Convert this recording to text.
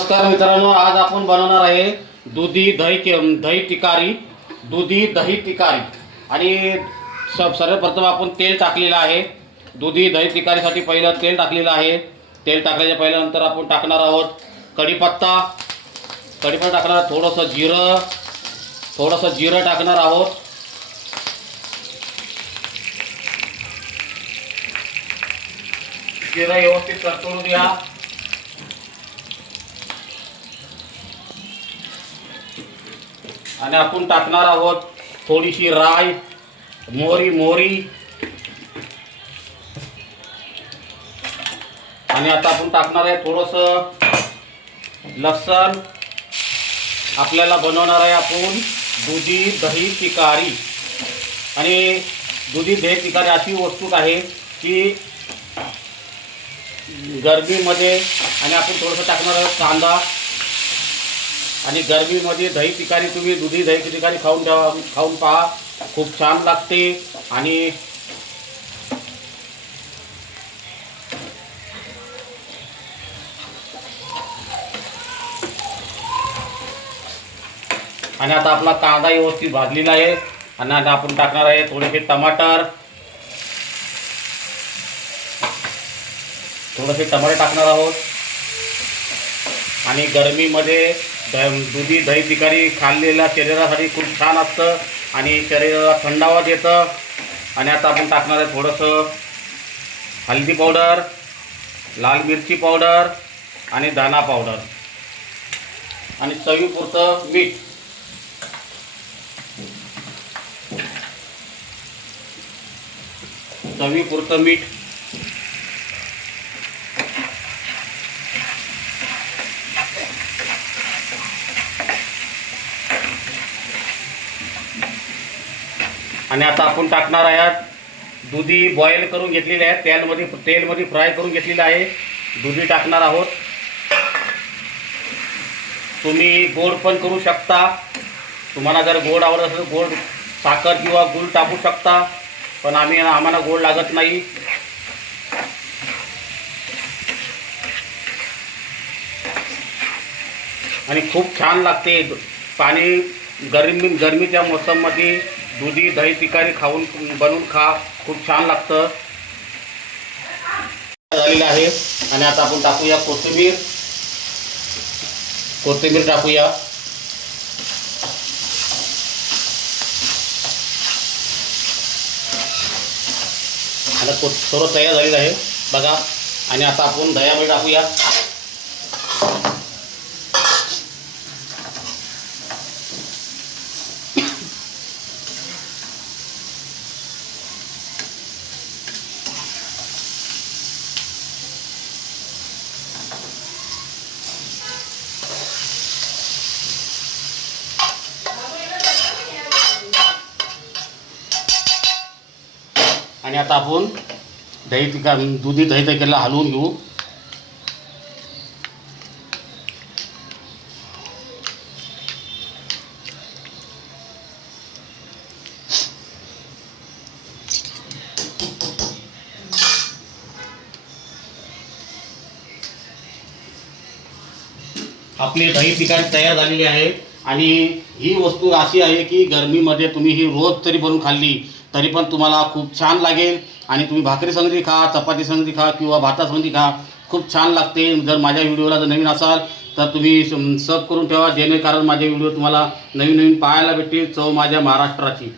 नमस्कार मित्रांनो, आज आपण बनवणार आहे दुधी दही तिकारी आणि सर्वप्रथम आपण तेल टाकलेलं आहे। दुधी दही तिकारीसाठी पहिलं तेल टाकलेलं आहे। तेल टाकल्याच्या पहिल्यानंतर आपण टाकणार आहोत कढीपत्ता टाकणार, थोडंसं जिरं टाकणार आहोत। जिरं व्यवस्थित परतवून घ्या। आणि आपण टाकणार आहोत थोडीशी राई, मोहरी आणि आता आपण टाकणार आहे थोडंसं लसूण। आपल्याला बनवणार आहे आपण दुधी दही तिकारी। आणि दुधी दही तिकारी अशी वस्तू आहे की गरमीमध्ये, आणि आपण थोडंसं टाकणार आहोत कांदा। आणि गरमीमध्ये दही तिकारी तुम्ही दुधी दही तिकारी खाऊन पहा, खूप छान लागते। आणि आता आपला कांदा व्यवस्थित भाजलेला आहे। आणि आता आपण टाकणार आहे थोडेसे टमाटर टाकणार आहोत। आणि गरमीमध्ये दुधी दही तिकारी खाल्लेल्या शरीरासाठी खूप छान असतं आणि शरीराला थंडावा देतं। आणि आता आपण टाकणार आहे थोडंसं हळदी पावडर, लाल मिरची पावडर आणि धना पावडर आणि चवीपुरतं मीठ। आणि आता आपण टाकणार आहात दुधी बॉईल करून घेतलेली आहे, तेलमध्ये फ्राय करून घेतलेली आहे। दुधी टाकणार आहोत। तुम्ही गोड पण करू शकता, तुम्हाला जर गोड आवडत असेल गोड साखर किंवा गूळ टाकू शकता, पण आम्हाला गोड लागत नाही। आणि खूप छान लागते। गरमीच्या मोसममध्ये दुधी दही तिकारी बनवून खा, खूप छान लागतं। झालेलं आहे। आणि आता आपण टाकूया कोथिंबीर टाकूया। आता थोडं तयार झालेलं आहे बघा। आणि आता आपण दह्यामध्ये टाकूया। आणि आता आपण दुधी दही तिकारीला हलवून घेऊ। आपली दही तिकारी तयार झालेली आहे। आणि ही वस्तू अशी आहे की गरमीमध्ये तुम्ही ही रोज तरी बनवून खाल्ली तरी पण तुम्हाला खूप छान लागेल। आणि तुम्ही भाकरी संगती खा, चपाती संगती खा किंवा भातासंगती खा, खूप छान लागते। जर माझ्या व्हिडिओला जर नवीन असाल तर तुम्ही सब करून ठेवा, जेणेकरून माझे व्हिडिओ तुम्हाला नवीन पाहायला भेटतील। चव माझ्या महाराष्ट्राची।